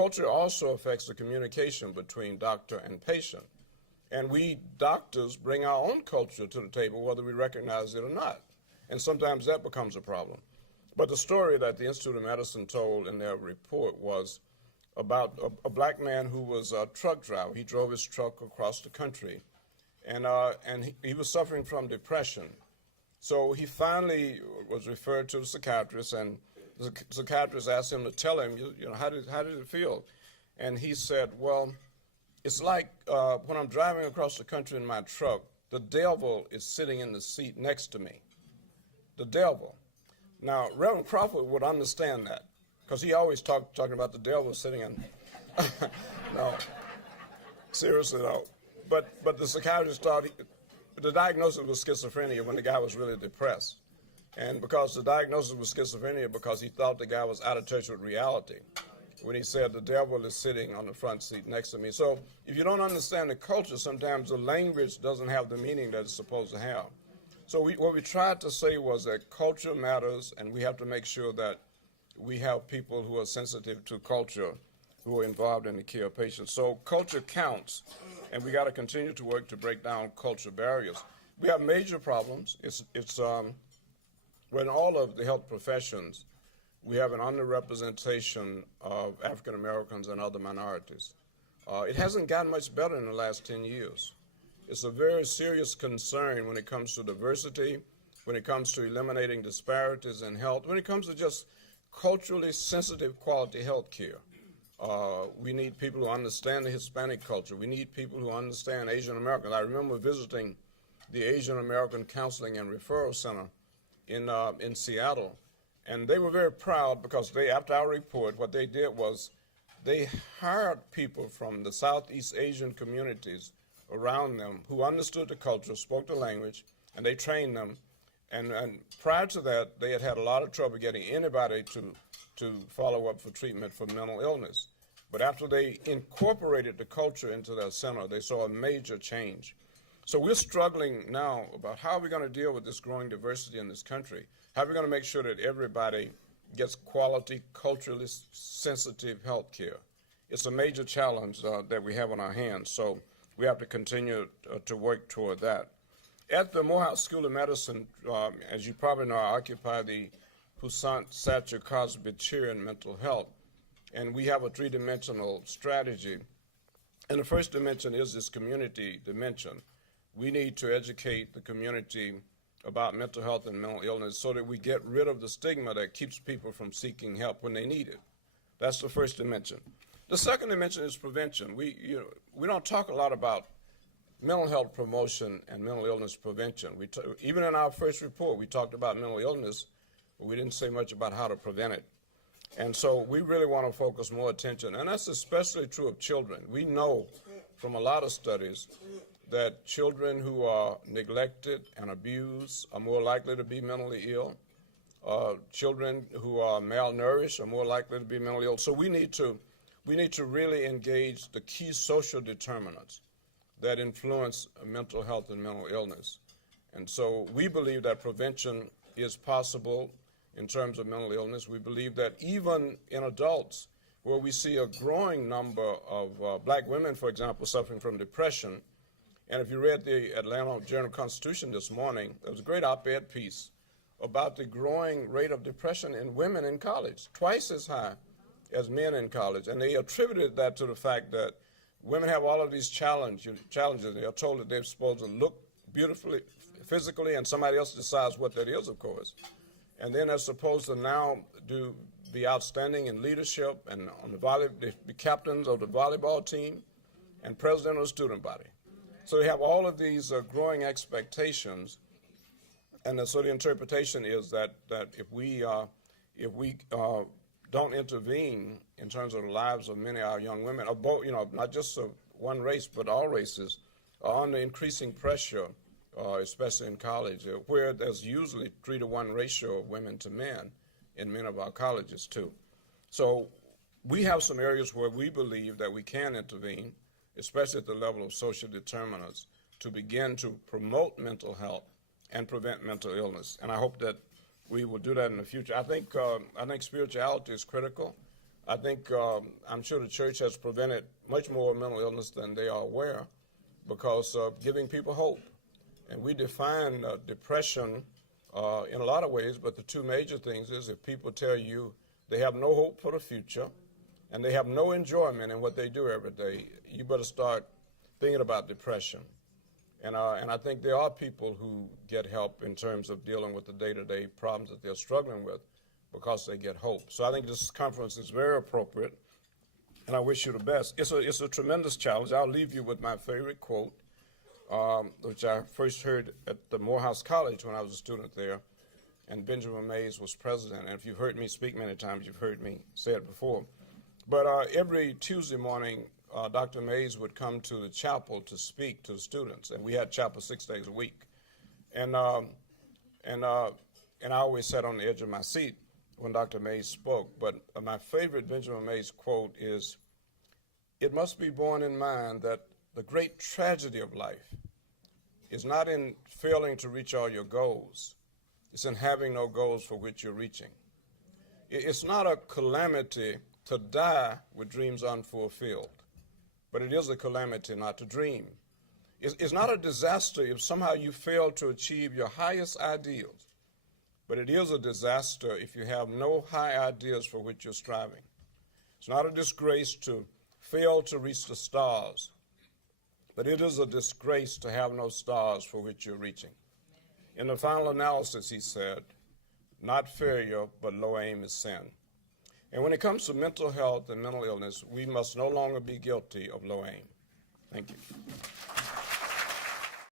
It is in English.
culture also affects the communication between doctor and patient. And we doctors bring our own culture to the table, whether we recognize it or not. And sometimes that becomes a problem. But the story that the Institute of Medicine told in their report was about a black man who was a truck driver. He drove his truck across the country, and he was suffering from depression. So he finally was referred to a psychiatrist, and the psychiatrist asked him to tell him, how did it feel? And he said, well, it's like when I'm driving across the country in my truck, the devil is sitting in the seat next to me. The devil. Now, Reverend Crawford would understand that, because he always talking about the devil sitting in. No, seriously though. But the psychiatrist thought the diagnosis was schizophrenia when the guy was really depressed. And because the diagnosis was schizophrenia, because he thought the guy was out of touch with reality when he said the devil is sitting on the front seat next to me. So if you don't understand the culture, sometimes the language doesn't have the meaning that it's supposed to have. So what we tried to say was that culture matters, and we have to make sure that we have people who are sensitive to culture who are involved in the care of patients. So culture counts, and we got to continue to work to break down culture barriers. We have major problems. Well, in all of the health professions, we have an underrepresentation of African Americans and other minorities. It hasn't gotten much better in the last 10 years. It's a very serious concern when it comes to diversity, when it comes to eliminating disparities in health, when it comes to just culturally sensitive quality health care. We need people who understand the Hispanic culture. We need people who understand Asian Americans. I remember visiting the Asian American Counseling and Referral Center in Seattle, and they were very proud because after our report, what they did was they hired people from the Southeast Asian communities around them who understood the culture, spoke the language, and they trained them. And prior to that, they had a lot of trouble getting anybody to follow up for treatment for mental illness. But after they incorporated the culture into their center, they saw a major change. So we're struggling now about how are we going to deal with this growing diversity in this country? How are we going to make sure that everybody gets quality, culturally sensitive health care? It's a major challenge that we have on our hands. So we have to continue to work toward that. At the Morehouse School of Medicine, as you probably know, I occupy the Poussaint-Satcher-Cosby Chair in mental health, and we have a three-dimensional strategy. And the first dimension is this community dimension. We need to educate the community about mental health and mental illness so that we get rid of the stigma that keeps people from seeking help when they need it. That's the first dimension. The second dimension is prevention. We don't talk a lot about mental health promotion and mental illness prevention. Even in our first report, we talked about mental illness, but we didn't say much about how to prevent it. And so we really want to focus more attention, and that's especially true of children. We know from a lot of studies that children who are neglected and abused are more likely to be mentally ill. Children who are malnourished are more likely to be mentally ill. So we need to really engage the key social determinants that influence mental health and mental illness. And so we believe that prevention is possible in terms of mental illness. We believe that even in adults, where we see a growing number of black women, for example, suffering from depression, and if you read the Atlanta Journal-Constitution this morning, there was a great op-ed piece about the growing rate of depression in women in college, twice as high as men in college. And they attributed that to the fact that women have all of these challenges. They are told that they're supposed to look beautifully, physically, and somebody else decides what that is, of course. And then they're supposed to now be outstanding in leadership and on be captains of the volleyball team and president of the student body. So they have all of these growing expectations, and so the interpretation is that if we don't intervene in terms of the lives of many of our young women, of both, not just of one race, but all races, are under increasing pressure, especially in college, where there's usually 3-to-1 ratio of women to men in many of our colleges too. So we have some areas where we believe that we can intervene, especially at the level of social determinants, to begin to promote mental health and prevent mental illness. And I hope that we will do that in the future. I think spirituality is critical. I think I'm sure the church has prevented much more mental illness than they are aware because of giving people hope. And we define depression in a lot of ways, but the two major things is if people tell you they have no hope for the future and they have no enjoyment in what they do every day, you better start thinking about depression. And I think there are people who get help in terms of dealing with the day-to-day problems that they're struggling with because they get hope. So I think this conference is very appropriate, and I wish you the best. It's a tremendous challenge. I'll leave you with my favorite quote, which I first heard at the Morehouse College when I was a student there, and Benjamin Mays was president. And if you've heard me speak many times, you've heard me say it before. But every Tuesday morning, Dr. Mays would come to the chapel to speak to the students, and we had chapel 6 days a week. And I always sat on the edge of my seat when Dr. Mays spoke. But my favorite Benjamin Mays quote is, "It must be borne in mind that the great tragedy of life is not in failing to reach all your goals. It's in having no goals for which you're reaching. It's not a calamity to die with dreams unfulfilled, but it is a calamity not to dream. It's not a disaster if somehow you fail to achieve your highest ideals, but it is a disaster if you have no high ideas for which you're striving. It's not a disgrace to fail to reach the stars, but it is a disgrace to have no stars for which you're reaching." In the final analysis, he said, "Not failure, but low aim is sin." And when it comes to mental health and mental illness, we must no longer be guilty of low aim. Thank you.